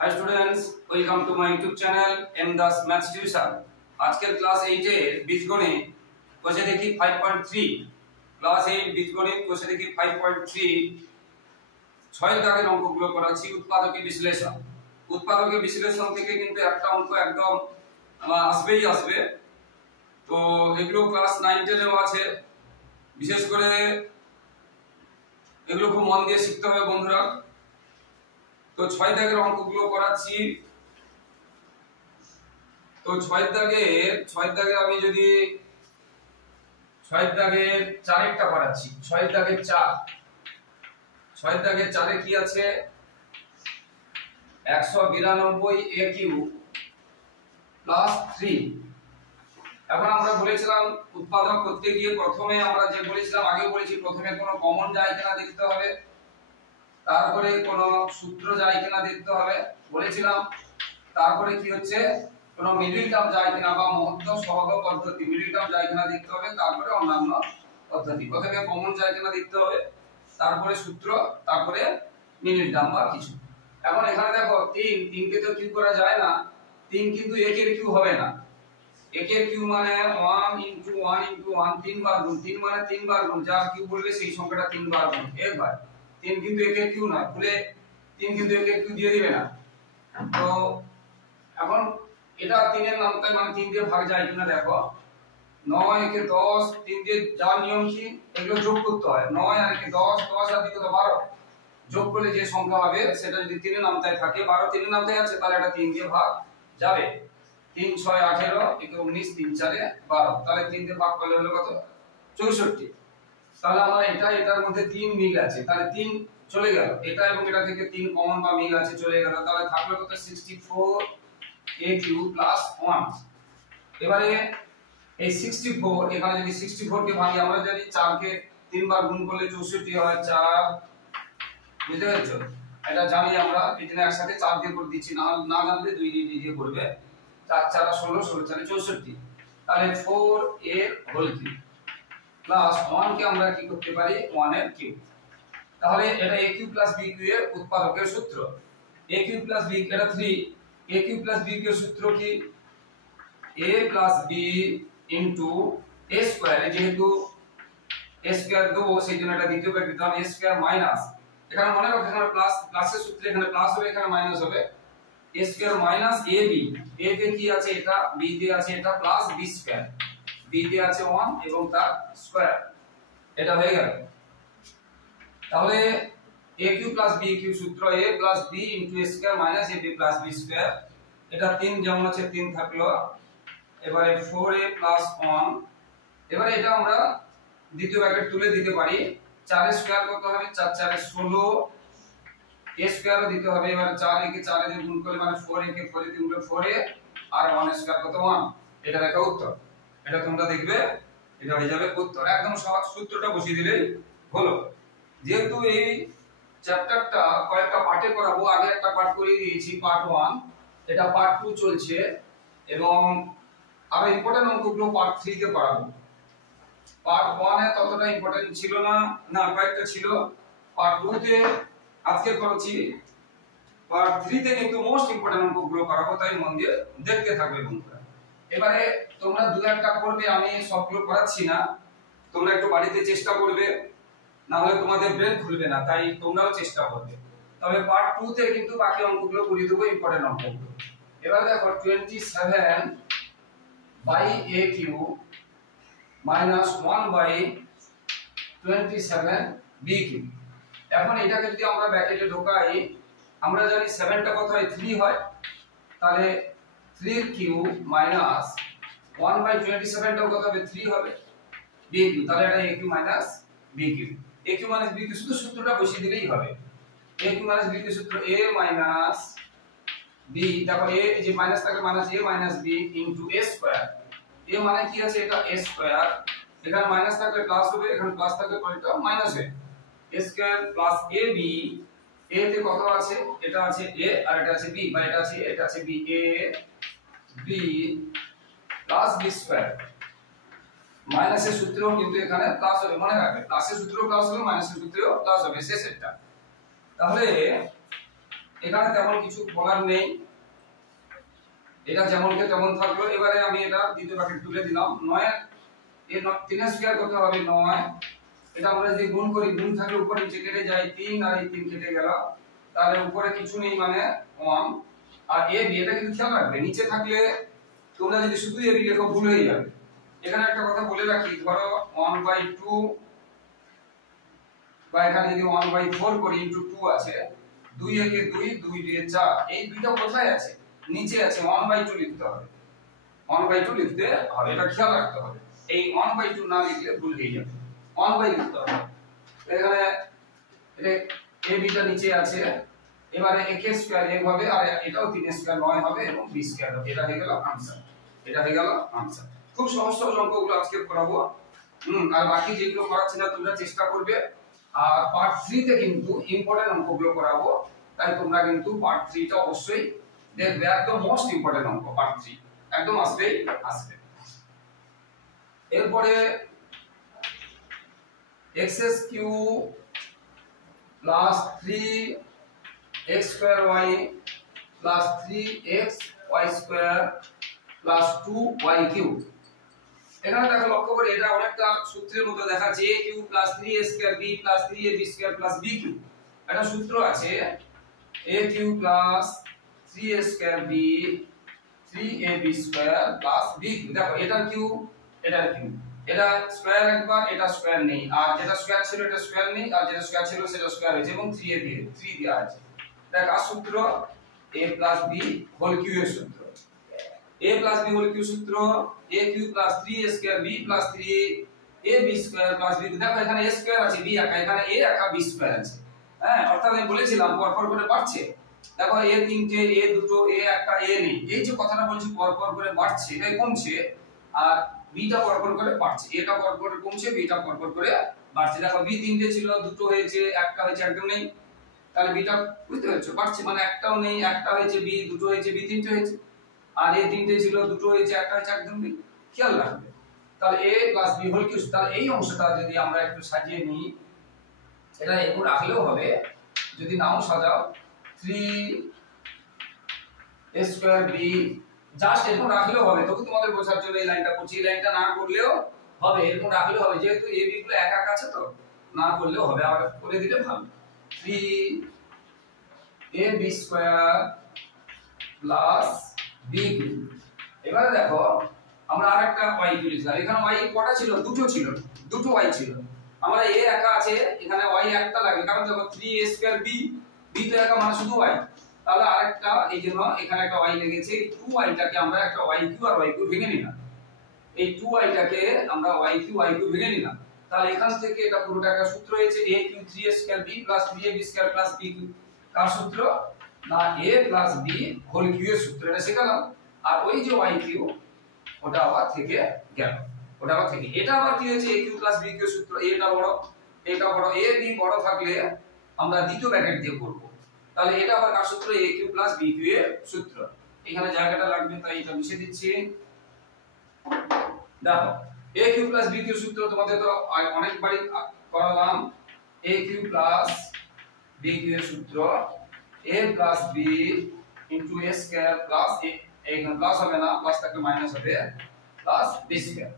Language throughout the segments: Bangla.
Hi students, welcome to my YouTube channel M Das Maths Tuition। আজকের ক্লাস 8 এর বীজগণিত কোষে দেখি 5.3 ক্লাস 8 বীজগণিত কোষে দেখি 5.3 6 দাগের অঙ্কগুলো করাচ্ছি উৎপাদকের বিশ্লেষণ। উৎপাদকের বিশ্লেষণ থেকে কিন্তু একটা অঙ্ক একদম আসবে। তো এগুলো ক্লাস 9 10 আছে, বিশেষ করে এগুলো খুব মন দিয়ে শিখতে হবে বন্ধুরা। তো 6 দাগের অঙ্কগুলো করাচ্ছি। তো 6 দাগে আমি যদি 6 দাগের 4 একটা করাচ্ছি, 6 দাগের 4 এ কি আছে 192 a³ + 3। এখন আমরা বলেছিলাম উৎপাদক করতে গিয়ে প্রথমে আমরা যে বলেছিলাম আগে বলেছি প্রথমে কোনো কমন যায় কিনা দেখতে হবে, তারপরে কোন সূত্র যায় কিনা দেখতে হবে বলেছিলাম, তারপরে কি হচ্ছে কোন মিডল টার্ম যায় কিনা বা মহত্ত সহগ পদ্ধতি মিডল টার্ম যায় কিনা দেখতে হবে, তারপরে অন্যান্য পদ্ধতি। প্রথমে কমন যায় কিনা দেখতে হবে, তারপরে সূত্র, তারপরে মিডল টার্ম বা কিছু। এখন এখানে দেখো 3 কে তো কিউ করা যায় না, 3 কিন্তু 1 এর কিউ হবে না। 1 এর কিউ মানে 1 * 1 * 1 3 বার গুণ, 3 মানে 3 বার গুণ, যা কিউ বলবে সেই সংখ্যাটা 3 বার গুণ। একবার 3 কিন্তু 1 এর কিউ নয়, ভুলে 3 কিন্তু 1 এর কিউ দিয়ে দিবে না। তো এখন এটা 3 এর নামটা মানে 3 দিয়ে ভাগ যায় কিনা দেখো, 9 * 10 3 দিয়ে যা নিয়ম কি এগুলো যোগ করতে হয়, 9 আর 10 10 আর 2 12 যোগ করলে যে সংখ্যা হবে সেটা যদি 3 এর নামটায় থাকে, 12 3 এর নামটায় আছে তাহলে এটা 3 দিয়ে ভাগ যাবে। 3 6 18 1 19 3 4 12, তাহলে 3 দিয়ে ভাগ করলে হলো কত 64। তাহলে আমরা এটার মধ্যে 3 মিল আছে, তাহলে 3 চলে গেল, এটা এবং এটা থেকে 3 কমন বা মিল আছে চলে গেল, তাহলে থাকলো কত 64 a³ + 1। এবারে এই 64 এখানে যদি 64 কে ভাঙি, আমরা জানি 4 কে 3 বার গুণ করলে 64 হয় 4, বুঝতে পেরেছো? এটা জানি আমরা, এখানে একসাথে 4 দিয়ে করে দিচ্ছি, না জানলে 2 দিয়ে করবে। 4 4 16 16 4 64, তাহলে 4 এর হোল কিউব প্লাস 1 কে আমরা কি করতে পারি 1 এর কিউব। তাহলে এটা a³ + b³ এর উৎপাদকের সূত্র। a³ + b এটা 3, a³ + b³ এর সূত্র কি a + b * a², যেহেতু a² দেবো সেই জন্য এটা দ্বিতীয় ব্র্যাকেট দিলাম, a² মাইনাস, এখানে মনে রাখো এখানে প্লাস, প্লাসের সূত্রে এখানে প্লাস হবে এখানে মাইনাস হবে, a² মাইনাস ab, a তে কি আছে এটা, b তে আছে এটা প্লাস b², b তে আছে 1 এবং তার স্কয়ার, এটা হয়ে গেল। তাহলে a³ + b³ সূত্র a + b * a² - ab + b², এটা 3 যেমন আছে 3 থাকলো। এবারে 4a + 1, এবারে এটা আমরা দ্বিতীয় ব্র্যাকেট তুলে দিতে পারি, 4 এর স্কয়ার কত হবে 4 4 16, a স্কয়ারও দিতে হবে। এবারে 4 একে 4 দিয়ে গুণ করলে মানে 4 একে 4 দিয়ে গুণ করলে 4a আর 1 এর স্কয়ার কত 1, এটা লেখা উত্তর। এটা তোমরা দেখবে এটা হয়ে যাবে উত্তর, একদম সহজ, সূত্রটা বসিয়ে দিলেই হলো। যেহেতু এই চ্যাপ্টারটা কয়েকটা পার্টে করাবো, আগে একটা পার্ট করিয়ে দিয়েছি পার্ট 1, এটা পার্ট 2 চলছে এবং আরো ইম্পর্টেন্ট অঙ্কগুলো পার্ট 3 তে করাবো। পার্ট 1 এ ততটা ইম্পর্টেন্ট ছিল না কয়েকটা ছিল, পার্ট 2 তে আজকে করেছি, পার্ট 3 তে কিন্তু মোস্ট ইম্পর্টেন্ট অঙ্কগুলো করাবো, তাই মন দিয়ে দেখতে থাকবে বন্ধুরা। এবারে তোমরা দু একটা করবে, আমি সবগুলো করাচ্ছি না, তোমরা একটু বাড়িতে চেষ্টা করবে, না হলে তোমাদের ব্রেন খুলবে না, তাই তোমরাও চেষ্টা করবে। তবে পার্ট 2 তে কিন্তু বাকি অঙ্কগুলো করিয়ে দেবো, ইম্পর্টেন্ট অঙ্কগুলো। এবার দেখো 27/a³ - 1/27b³। এখন এটাকে যদি আমরা ব্র্যাকেটে ঢোকাই, আমরা জানি 7 টা কত হয় 3 হয়, তাহলে 3 কিউ মাইনাস 1/27 টাও কত হবে 3 হবে b³, তাহলে এটা a³ - b³, a³ - b³ শুধু সূত্রটা বসিয়ে দিলেই হবে। a³ - b³ সূত্র a - b, দেখো a এই যে মাইনাস থাকে minus a - b * a², a মানে কি আছে এটা a², এখানে মাইনাস থাকলে প্লাস হবে, এখানে প্লাস থাকলে পরেরটা মাইনাস হবে, a² + ab, a তে কত আছে এটা আছে a আর এটা আছে b, বা এটা আছে b, a b + b², মাইনাসের সূত্রেও কিন্তু এখানে প্লাস হবে, মনে রাখবে প্লাসের সূত্রেও প্লাস হবে মাইনাসের সূত্রেও প্লাস হবে শেষেরটা। তাহলে এখানে তেমন কিছু বলার নেই, এটা যেমনকে তেমন থাকলো। এবারে আমি এটা দ্বিতীয় ব্র্যাকেট তুলে দিলাম। 9 এর 3 স্কয়ার কত হবে 9, এটা আমরা যদি গুণ করি, গুণ থাকলে উপরে নিচে কেটে যায় 3 আর এই 3 কেটে গেল, তাহলে উপরে কিছু নেই মানে 1। আর এ বি এটা কিন্তু খেয়াল রাখবে, নিচে থাকলে তোমরা যদি শুধু এ বি লেখো ভুল হয়ে যাবে। এখানে একটা কথা বলে রাখি, ধরো 1/2 বা এখানে যদি 1/4 করি ইনটু 2 আছে, 2 একে 2, 2 দিয়ে 4, এই দুইটা কোথায় আছে? নিচে আছে। 1/2 লিখতে হবে, 1/2 লিখতে হবে, এটা খেয়াল রাখতে হবে। এই 1/2 না লিখলে ভুল হয়ে যাবে, 1/2 লিখতে হবে। এখানে এটা a b টা নিচে আছে, এবারে a স্কয়ার a হবে, আর এটাও 3 স্কয়ার 9 হবে এবং b স্কয়ার হবে। এটা হয়ে গেল आंसर, এটা হয়ে গেল आंसर। খুব সহজ সহজ অঙ্কগুলো আজকে করাবো। আর বাকি যেগুলো করাচ্ছি না তোমরা চেষ্টা করবে। আর পার্ট 3 তে কিন্তু ইম্পর্টেন্ট অঙ্কগুলো করাবো, তাই তোমরা কিন্তু পার্ট 3 টা অবশ্যই দেখবে, একদম মোস্ট ইম্পর্টেন্ট অঙ্ক পার্ট 3 একদম আসবে। এরপরে x3 plus 3x square y plus 3x y square plus 2y cube. এখানে দেখো লক্ষ্য করে, এটা অনেকটা সূত্রের মতো দেখাচ্ছে, a cube plus 3a square b plus 3ab square plus b cube. একটা সূত্র আছে a cube plus 3a square b 3ab square plus b cube. দেখো এটার কিউব এটার কিউব, এটা স্কয়ার একবার, এটা স্কয়ার নেই, আর যেটা স্কয়ার ছিল এটা স্কয়ার নেই, আর যেটা স্কয়ার ছিল সেটা স্কয়ার হয়েছে এবং 3 দেয়া আছে। দেখ আর সূত্র a b হোল কিউব এর সূত্র, a b হোল কিউব সূত্র a cube plus 3a square b plus 3ab square plus b। দেখো এখানে a স্কয়ার আছে, b একা, এখানে a একা b স্কয়ার আছে। হ্যাঁ, অর্থাৎ আমি বলেছিলাম পরপর করে বাড়ছে। দেখো a তিনটে, a দুটো, a একটা, a নেই। এই যে কথাটা বলছি পরপর করে বাড়ছে, এটা কমছে, আর b টা পরপর করে বাড়ছে। a টা পরপর করে কমছে, b টা পরপর করে বাড়ছে। দেখো b তিনটে ছিল, দুটো হয়েছে, একটা হয়েছে, একদম নেই। তাহলে b টা বুঝতে পারছো বাড়ছে, মানে একটাও নেই, একটা হয়েছে, b দুটো হয়েছে, b তিনটে হয়েছে। আর a তিনটে ছিল, দুটো হয়েছে, একটা হয়েছে, একদম নেই। খেয়াল রাখবে। তাহলে a b হোল কিউব। তাহলে এই অংশটা যদি আমরা একটু সাজিয়ে নিই, এটা একটু রাখলেও হবে, যদি নাও সাজাও 3a স্কয়ার b, জাস্ট এরকম রাখলেও হবে। তবু তোমাদের বোঝার জন্য এই লাইনটা করছি, এই লাইনটা না করলেও হবে, এরকম রাখলেও হবে, যেহেতু a b গুলো এক এক আছে তো না করলেও হবে, আবার করে দিলে ভালো। 3ab square plus b cube. এবারে দেখো আমরা আরেকটা y কিউব লিখলাম। এখানে y কটা ছিল? দুটো ছিল, দুটো y ছিল। আমরা a একা আছে, এখানে y একটা লাগবে, কারণ দেখো 3a স্কয়ার b, b তো একা মানে শুধু y। তাহলে আরেকটা, এই জন্য এখানে একটা y লেগেছে। এই 2y টাকে আমরা একটা y কিউব আর y কিউব ভেঙে নিলাম। এই 2y টাকে আমরা y কিউব ভেঙে নিলাম। তাহলে এখান থেকে এটা পুরোটা একটা সূত্র হয়েছে, a cube 3a square b plus 3ab square plus b cube. কার সূত্র? না a plus b whole cube এর সূত্র, এটা শেখালাম। আর ওই যে y কিউব ওটা আবার থেকে গেল, ওটা আবার থেকে। এটা আবার কি হয়েছে? a cube plus b cube সূত্র, a টা বড়, এটা বড়, a b বড় থাকলে আমরা দ্বিতীয় ব্র্যাকেট দিয়ে করব। তাহলে এটা আবার কার সূত্র? a cube plus b cube এর সূত্র। এখানে জায়গাটা লাগবে তাই এটা মিশিয়ে দিচ্ছি। দেখো a cube plus b cube সূত্র তোমাদের তো অনেকবারই করালাম। a cube plus b cube এর সূত্র a plus b into a square plus a, এখানে প্লাস হবে না, প্লাস থাকলে মাইনাস হবে, প্লাস b স্কয়ার।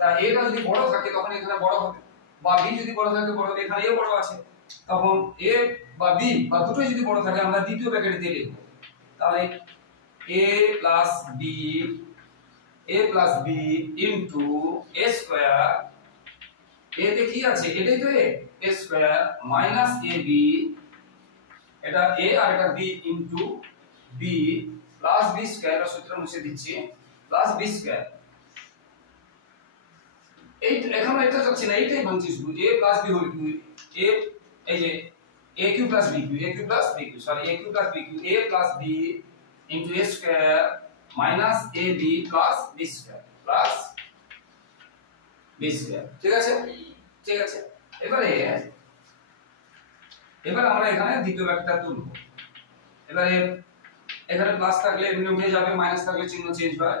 তা a টা যদি বড় থাকে তখন এখানে বড় হবে, বা b যদি বড় থাকে বড় হবে, এখানে a বড় আছে, তখন a বা b বা দুটোই যদি বড় থাকে আমরা দ্বিতীয় ব্র্যাকেটে দিয়ে লিখব। তাহলে a plus b into a square, a তে কি আছে? এটাই তো a স্কয়ার মাইনাস ab, এটা a আর এটা b into b plus b square. এর সূত্র মুছে দিচ্ছি, প্লাস b স্কয়ার। এই এখন এটা যাচ্ছে না, এইটাই ভাঙছি শুধু, a plus b whole cube. a এই যে a cube plus b cube, a cube plus b cube, sorry a cube plus b cube, a plus b into a square minus ab plus b square plus b square. ঠিক আছে, ঠিক আছে। এবারে আমরা এখানে দ্বিতীয় ব্র্যাকেটটা তুলব। এবারে এখানে প্লাস থাকলে এমনি উঠে যাবে, মাইনাস থাকলে চিহ্ন চেঞ্জ হয়।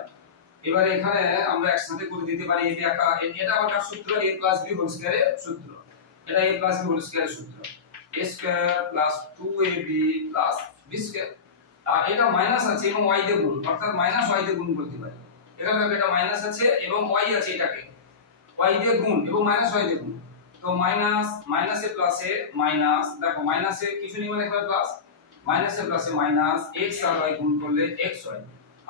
এবারে এখানে আমরা একসাথে করে দিতে পারি, এই একা, এটা আবার কার সূত্র? a plus b whole square এর সূত্র। এটা a plus b whole square এর সূত্র, a square plus 2ab plus B square. আর এটা মাইনাস আছে এবং y দিয়ে গুণ, অর্থাৎ মাইনাস y দিয়ে গুণ বলতে পারি। এখানে দেখো এটা মাইনাস আছে এবং y আছে, এটাকে y দিয়ে গুণ এবং মাইনাস y দিয়ে গুণ। তো মাইনাস মাইনাসে প্লাসে মাইনাস, দেখো মাইনাসে কিছু নেই মানে এখানে প্লাস, মাইনাসে প্লাসে মাইনাস x আর y গুণ করলে xy,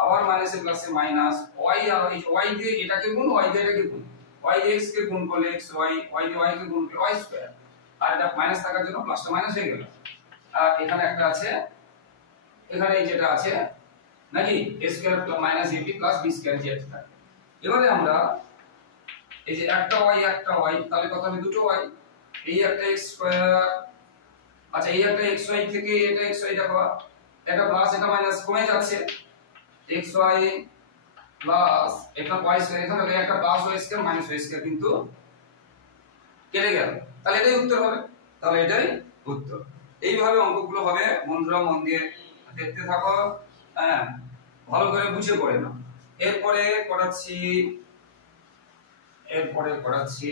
আবার মাইনাসে প্লাসে মাইনাস y আর এই y দিয়ে এটাকে গুণ, y দিয়ে এটাকে গুণ, y দিয়ে x কে গুণ করলে xy, y দিয়ে y কে গুণ করলে y স্কয়ার। আর এটা মাইনাস থাকার জন্য প্লাসটা মাইনাস হয়ে গেল। আর এখানে একটা আছে, এখানে এই যেটা আছে নাকি a square minus ab plus b square যেটা থাকে। এবারে আমরা এই যে একটা y একটা y, তাহলে কত হবে দুটো y, এই একটা x স্কয়ার, আচ্ছা এই একটা xy থেকে এটা xy দেখো এটা প্লাস এটা মাইনাস কমে যাচ্ছে, xy প্লাস এটা y স্কয়ার, এখানে একটা plus y square minus y square কিন্তু কেটে গেল, তাহলে এটাই উত্তর হবে। তাহলে এটাই উত্তর। এইভাবে অঙ্কগুলো হবে, বন্ধুরা মন দিয়ে দেখতে থাকো, হ্যাঁ ভালো করে বুঝে পড়ে নাও। এরপরে করাচ্ছি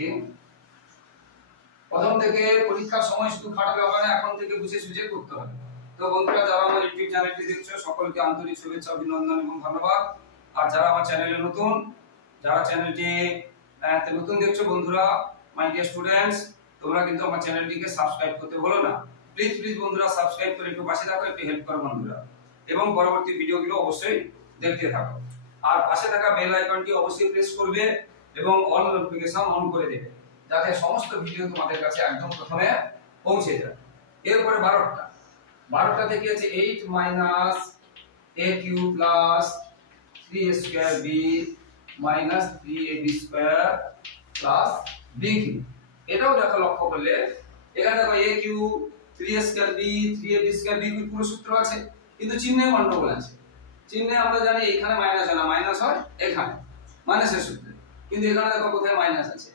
প্রথম থেকে পরীক্ষার সময় শুধু খাটালে হবে না, এখন থেকে বুঝে সুঝে করতে হবে। তো বন্ধুরা যারা আমার ইউটিউব চ্যানেলটি দেখছো সকলকে আন্তরিক শুভেচ্ছা অভিনন্দন এবং ধন্যবাদ। আর যারা আমার চ্যানেলে নতুন, যারা চ্যানেলটি নতুন দেখছো বন্ধুরা, মাই ডিয়ার স্টুডেন্টস, তোমরা কিন্তু আমার চ্যানেলটিকে সাবস্ক্রাইব করতে ভুলো না। প্লিজ বন্ধুরা সাবস্ক্রাইব করে একটু পাশে থাকো, একটু হেল্প করো বন্ধুরা, এবং পরবর্তী ভিডিওগুলো অবশ্যই দেখতে থাকো। আর পাশে থাকা বেল আইকনটি অবশ্যই প্রেস করবে এবং অল নোটিফিকেশন অন করে দেবে, যাতে সমস্ত ভিডিও তোমাদের কাছে একদম প্রথমে পৌঁছে যায়। এরপরে 12টা থেকে আছে 8 minus a cube plus 3a square b minus 3ab square plus b cube. এটাও দেখো লক্ষ্য করলে এখানে দেখো a cube 3a square b 3ab square b cube পুরো সূত্র আছে, কিন্তু চিহ্নে গন্ডগোল আছে। চিহ্নে আমরা জানি এখানে মাইনাস হয় না, মাইনাস হয় এখানে মাইনাসের সূত্রে, কিন্তু এখানে দেখো কোথায় মাইনাস আছে,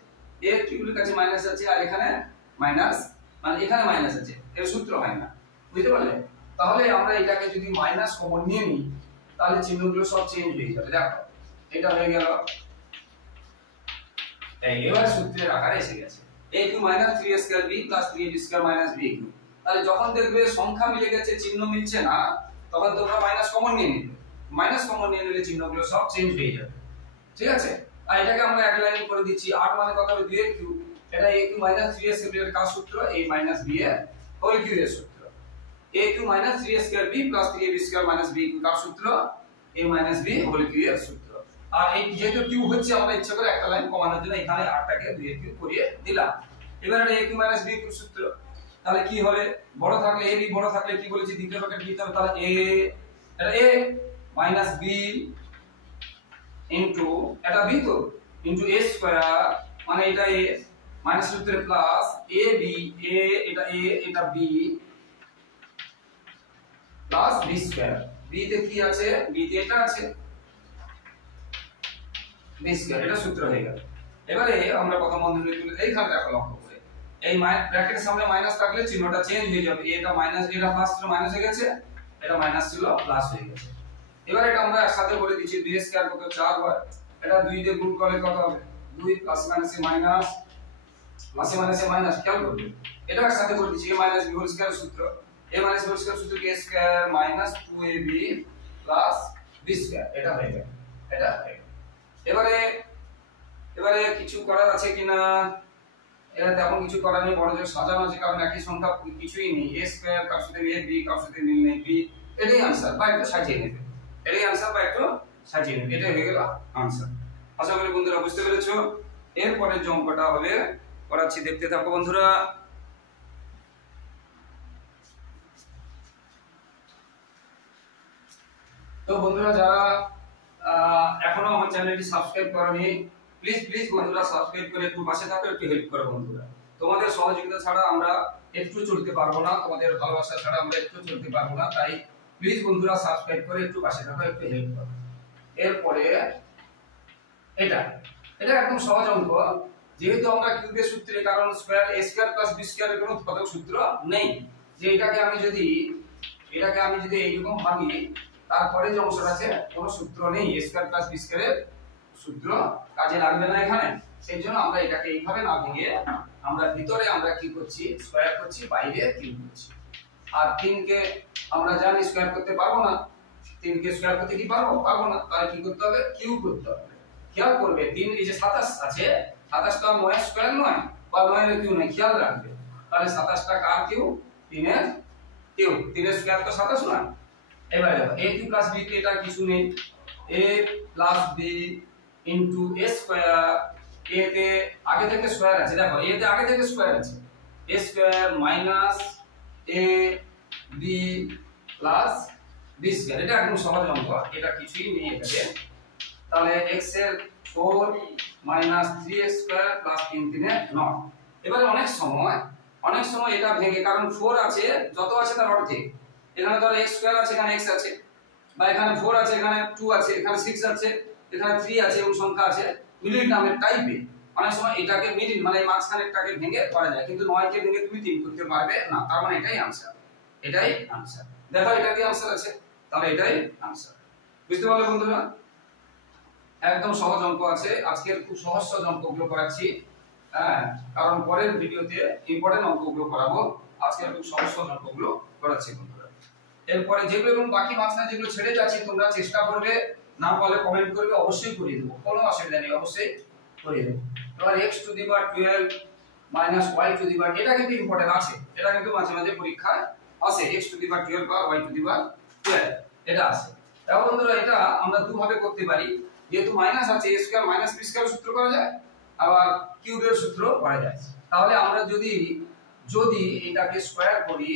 a কিউবের কাছে মাইনাস আছে আর এখানে মাইনাস, মানে এখানে মাইনাস আছে, এর সূত্র হয় না, বুঝতে পারলে? তাহলে আমরা এটাকে যদি মাইনাস কমন নিয়ে নিই তাহলে চিহ্নগুলো সব চেঞ্জ হয়ে যাবে। দেখো এটা হয়ে গেল, এবার সূত্রের আকারে এসে গেছে a cube minus 3a square b plus 3ab square minus b cube. তাহলে যখন দেখবে সংখ্যা মিলে গেছে চিহ্ন মিলছে না, তখন তোমরা মাইনাস কমন নিয়ে নিবে। মাইনাস কমন নিয়ে নিলে চিহ্নগুলো সব চেঞ্জ হয়ে যাবে, ঠিক আছে? আর এটাকে আমরা এক লাইনে করে দিচ্ছি, 8 মানে কত হবে 2 এর কিউব, এটা a cube minus 3a square এর কাজ সূত্র, a মাইনাস b এর হোল কিউব এর সূত্র, a cube minus 3a square b plus 3ab square minus b cube কার সূত্র, a minus b whole cube এর সূত্র। আর এই যেহেতু কিউব হচ্ছে আমরা ইচ্ছা করে একটা লাইন কমানোর জন্য এখানে 8টাকে 2 এর কিউব করিয়ে দিলাম। এবার এটা a cube minus b cube সূত্র, তাহলে কি হবে, বড় থাকলে a b বড় থাকলে কি বলেছি দ্বিতীয় ব্র্যাকেট দিতে হবে, তাহলে এটা a মাইনাস b ইনটু এটা b তো ইনটু a স্কয়ার, মানে এটা a মাইনাস সূত্রে প্লাস a b a এটা a এটা b plus b square, b তে কি আছে, b তে এটা আছে b স্কয়ার, এটা সূত্র হয়ে গেল। এবারে আমরা প্রথম বন্ধনী তুলে এইখানে দেখো লক্ষ্য করে, এই ব্র্যাকেটের সামনে মাইনাস থাকলে চিহ্নটা চেঞ্জ হয়ে যাবে, এটা মাইনাস, এটা প্লাস ছিল মাইনাস হয়ে গেছে, এটা মাইনাস ছিল প্লাস হয়ে গেছে। এবার এটা আমরা একসাথে করে দিচ্ছি, 2 স্কয়ার কত 4 হয়, এটা 2 দিয়ে গুণ করলে কত হবে 2 প্লাস মাইনাসে মাইনাস, প্লাসে মাইনাসে মাইনাস, খেয়াল করবে এটা একসাথে করে দিচ্ছি, a minus b whole square সূত্র, a minus b whole square সূত্র কি a square minus 2ab plus b square, এটা হয়ে গেল, এটা হয়ে গেল। এবারে কিছু করার আছে কিনা, এটা তেমন কিছু করার নেই, বড় জোর সাজানো আছে, কারণ একই সংখ্যা কিছুই নেই, a স্কয়ার কার সাথে a b কার সাথে মিল নেই b, এটাই आंसर, বা একটু সাজিয়ে নেবে, এটাই आंसर বা একটু সাজিয়ে নেবে, এটা হয়ে গেল आंसर। আশা করি বন্ধুরা বুঝতে পেরেছো। এরপরে যে অঙ্কটা হবে করাচ্ছি, দেখতে থাকো বন্ধুরা। তো বন্ধুরা যারা এখনো আমার চ্যানেলটি সাবস্ক্রাইব করনি, প্লিজ বন্ধুরা সাবস্ক্রাইব করে একটু পাশে থাকো, একটু হেল্প করো বন্ধুরা। তোমাদের সহযোগিতা ছাড়া আমরা একটু চলতে পারবো না, তোমাদের ভালোবাসা ছাড়া আমরা একটু চলতে পারবো না, তাই প্লিজ বন্ধুরা সাবস্ক্রাইব করে একটু পাশে থাকো, একটু হেল্প করো। এরপরে এটা একদম সহজ অঙ্ক, যেহেতু আমরা কিউবের সূত্রে, কারণ square a square plus b square এর কোনো পদক সূত্র নেই, যে এটাকে আমি যদি এইরকম ভাঙি, তারপরে যে অংশটা আছে কোনো সূত্র নেই, a স্কয়ার প্লাস b স্কয়ারের সূত্র কাজে লাগবে না এখানে, সেই জন্য আমরা এটাকে এইভাবে না ভেঙে আমরা ভিতরে আমরা কি করছি, স্কয়ার করছি, বাইরে কিউব করছি। আর 3 কে আমরা জানি স্কয়ার করতে পারবো না, 3 কে স্কয়ার করতে কি পারবো না, তাহলে কি করতে হবে, কিউব করতে হবে। খেয়াল করবে 3 এই যে 27 আছে, 27 তো আর 9 স্কয়ার নয় বা 9 এর কিউব নয়, খেয়াল রাখবে। তাহলে 27 টা কার কিউব, 3 এর কিউব, 3 এর স্কয়ার তো 27 নয়। এবারে দেখো a কিউব প্লাস b তে এটা কিছু নেই, a plus b into a square, a তে আগে থেকে স্কয়ার আছে, দেখো a তে আগে থেকে স্কয়ার আছে, a square minus a b plus b square, এটা একদম সহজ অঙ্ক, এটা কিছুই নেই এখানে। তাহলে x এর 4 মাইনাস 3x স্কয়ার প্লাস 3 3 এর 9। এবারে অনেক সময় এটা ভেঙে, কারণ 4 আছে, যত আছে তার অর্ধেক, এখানে ধরো x স্কয়ার আছে, এখানে x আছে, বা এখানে 4 আছে, এখানে 2 আছে, এখানে 6 আছে, এখানে 3 আছে, এবং সংখ্যা আছে মিডিল টার্মের টাইপে। অনেক সময় এটাকে মিডিল মানে মাঝখানেরটাকে ভেঙে করা যায়, কিন্তু 9 কে ভেঙে তুমি 3 করতে পারবে না, তার মানে এটাই आंसर, এটাই आंसर। দেখো এটা কি आंसर আছে, তাহলে এটাই आंसर। বুঝতে পারলে বন্ধুরা? একদম সহজ অঙ্ক আছে, আজকের খুব সহজ অঙ্কগুলো করাচ্ছি, হ্যাঁ, কারণ পরের ভিডিওতে ইম্পর্টেন্ট অঙ্কগুলো করাবো, আজকে খুব সহজ অঙ্কগুলো করাচ্ছি বন্ধুরা। এরপরে যেগুলো এবং বাকি মাঝখানে যেগুলো ছেড়ে যাচ্ছে তোমরা চেষ্টা করবে, না বলে কমেন্ট করবে, অবশ্যই করিয়ে দেব, কোনো অসুবিধা নেই, অবশ্যই করিয়ে দেব। এবার x to the power 12 minus y to the power, এটা কিন্তু ইম্পর্টেন্ট আছে, এটা কিন্তু মাঝে মাঝে পরীক্ষায় আসে, x টু দি পাওয়ার 12 বা y টু দি পাওয়ার 12 এটা আসে। তাহলে বন্ধুরা এটা আমরা দুভাবে করতে পারি, যেহেতু মাইনাস আছে, a square minus b square সূত্র করা যায়, আবার কিউবের সূত্র করা যায়। তাহলে আমরা যদি এটাকে স্কয়ার করি,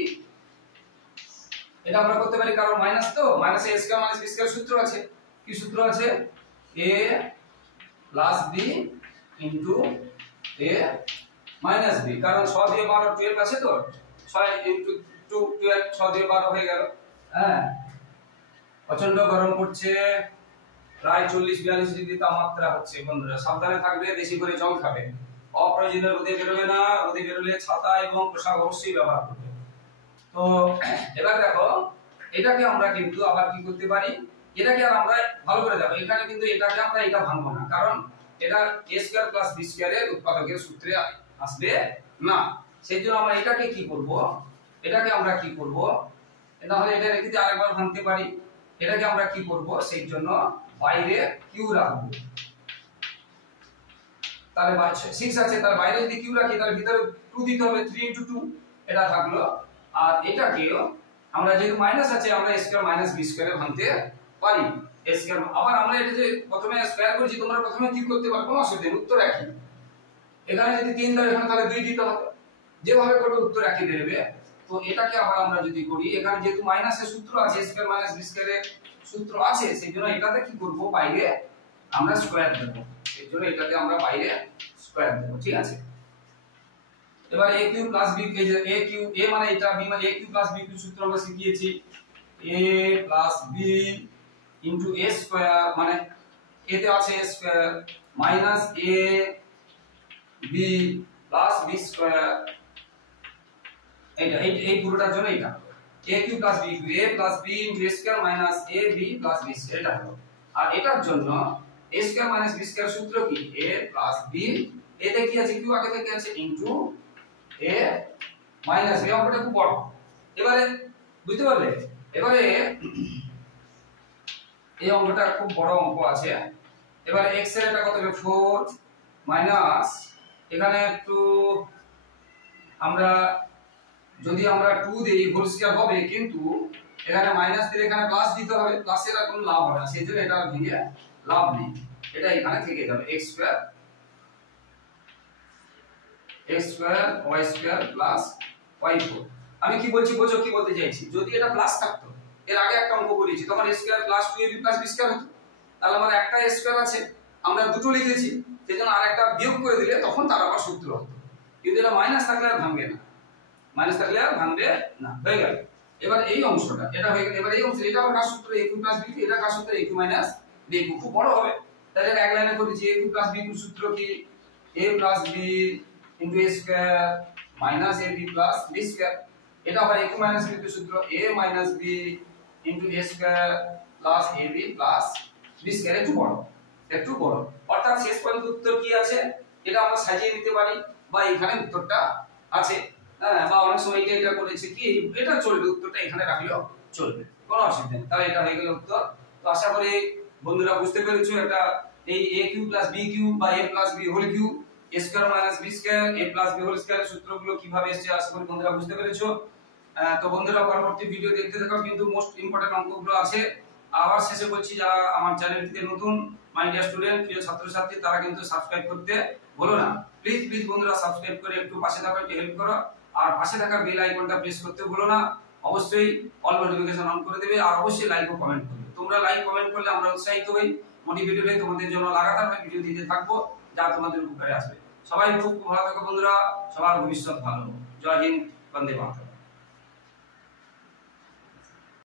এটা আমরা করতে পারি, কারণ মাইনাস তো, মাইনাসে a square minus b square সূত্র আছে, কি সূত্র আছে, a plus b into a minus b, কারণ 6 দিয়ে 12 12 আছে তো, 6 ইনটু 2 12, 6 দিয়ে 12 হয়ে গেল। হ্যাঁ, প্রচন্ড গরম পড়ছে, প্রায় 40-42 ডিগ্রি তাপমাত্রা হচ্ছে বন্ধুরা, সাবধানে থাকবে, বেশি করে জল খাবে, অপ্রয়োজনীয় রোদে বেরোবে না, রোদে বেরোলে ছাতা এবং পোশাক অবশ্যই ব্যবহার করবে। তো এবার দেখো এটাকে আমরা কিন্তু আবার কি করতে পারি, এটাকে আর আমরা ভালো করে দেখো, এখানে কিন্তু এটাকে আমরা এটা ভাঙবো না, কারণ এটা a স্কয়ার প্লাস b স্কয়ারের উৎপাদকের সূত্রে আসবে না, সেজন্য আমরা এটাকে কি করব, এটাকে আমরা কি করব, তাহলে এটা রেখে দিয়ে আরেকবার ভাঙতে পারি, এটাকে আমরা কি করব, সেই জন্য বাইরে কিউ রাখবো, তাহলে 6 আছে, তার বাইরে যদি কিউ রাখি তাহলে ভিতরে 2 দিতে হবে, 3 * 2 এটা থাকলো। আর এটাকেও আমরা যেহেতু মাইনাস আছে, আমরা a স্কয়ার মাইনাস b স্কয়ারে ভাঙতে পারি, a স্কয়ার, আবার আমরা এটা যে প্রথমে স্কয়ার করেছি, তোমরা প্রথমে কি করতে পারো, কোনো অসুবিধা নেই, উত্তর একই, এখানে যদি 3 দাও, এখানে তাহলে 2 দিতে হবে, যেভাবে করবে উত্তর একই বেরোবে। তো এটাকে আবার আমরা যদি করি, এখানে যেহেতু মাইনাসের সূত্র আছে, a স্কয়ার মাইনাস b স্কয়ারের সূত্র আছে, সেইজন্য এটাতে কি করব, বাইরে আমরা স্কয়ার দেব, সেইজন্য এটাতে আমরা বাইরে স্কয়ার দেব, ঠিক আছে। এবার a কিউব প্লাস b, এই যে a কিউব, a মানে এটা, b মানে a cube plus b cube সূত্র আমরা শিখিয়েছি, a plus b into a square, মানে a তে আছে a square minus a b plus b square, এটা এই পুরোটার জন্য এটা a cube plus b cube, a plus b into a square minus a b plus b square, এটা হলো। আর এটার জন্য a square minus b square সূত্র কি, a প্লাস b, এতে কি আছে, কিউ আগে থেকে আছে, ইনটু a মাইনাস b, অঙ্কটা খুব বড়, এবারে বুঝতে পারলে, এবারে এই অঙ্কটা খুব বড় অঙ্ক আছে। এবারে x এর এটা কত হবে, 4 মাইনাস, এখানে একটু আমরা যদি আমরা 2 দেই হোল স্কয়ার হবে, কিন্তু এখানে মাইনাস দিলে এখানে প্লাস দিতে হবে, প্লাসের আর কোনো লাভ হবে না, সেজন্য এটা ভেঙে লাভ নেই, এটা এখানে থেকে যাবে, x square y square plus y4। আমি কি বলছি বোঝো, কি বলতে চাইছি, যদি এটা প্লাস থাকতো, এর আগে একটা অঙ্ক করেছি, তখন a square plus 2ab plus b square হতো, তাহলে আমার একটা a স্কয়ার আছে, আমরা দুটো লিখেছি, সেজন্য আরেকটা বিয়োগ করে দিলে তখন তার আবার সূত্র হতো, কিন্তু এটা মাইনাস থাকলে আর ভাঙবে না, মাইনাস থাকলে আর ভাঙবে না, হয়ে গেল। এবার এই অংশটা এটা হয়ে গেল, এবার এই অংশ, এটা আবার কার সূত্র, a cube plus b cube, এটা কার সূত্র, a cube minus b cube, খুব বড় হবে, তাহলে এটা এক লাইনে করেছি, a cube plus b cube সূত্র কি, a plus b into a square minus ab plus b square, এটা আবার a cube minus b cube সূত্র, a minus b into a square plus ab plus b square, একটু বড়, অর্থাৎ শেষ পর্যন্ত উত্তর কি আছে, এটা আমরা সাজিয়ে নিতে পারি, বা এখানে উত্তরটা আছে, হ্যাঁ, বা অনেক সময় এটা করেছে কি এটা চলবে, উত্তরটা এখানে রাখলেও চলবে, কোনো অসুবিধা নেই। তাহলে এটা হয়ে গেল উত্তর। তো আশা করি বন্ধুরা বুঝতে পেরেছো এটা এই a cube plus b cube বা a plus b whole cube a square minus b square a plus b whole square সূত্রগুলো কিভাবে এসেছে আশা করি বন্ধুরা বুঝতে পেরেছো। তো বন্ধুরা পরবর্তী ভিডিও দেখতে থাকো, কিন্তু মোস্ট ইম্পর্টেন্ট অঙ্কগুলো আছে। আবার শেষে বলছি যারা আমার চ্যানেলটিতে নতুন মাই ডিয়ার স্টুডেন্ট প্রিয় ছাত্রছাত্রী তারা কিন্তু সাবস্ক্রাইব করতে ভুলো না। প্লিজ প্লিজ বন্ধুরা সাবস্ক্রাইব করে একটু পাশে থাকা, একটু হেল্প করো। আর পাশে থাকা বেল আইকনটা প্রেস করতে ভুলো না। অবশ্যই অল নোটিফিকেশন অন করে দেবে, আর অবশ্যই লাইক ও কমেন্ট করবে। তোমরা লাইক কমেন্ট করলে আমরা উৎসাহিত হই, মোটিভেটেড হই, তোমাদের জন্য লাগাতার ভিডিও দিতে থাকবো যা তোমাদের উপকারে আসবে। সবাই খুব ভালো থাকো বন্ধুরা, সবার ভবিষ্যৎ ভালো। জয় হিন্দ, বন্দে মাতরম।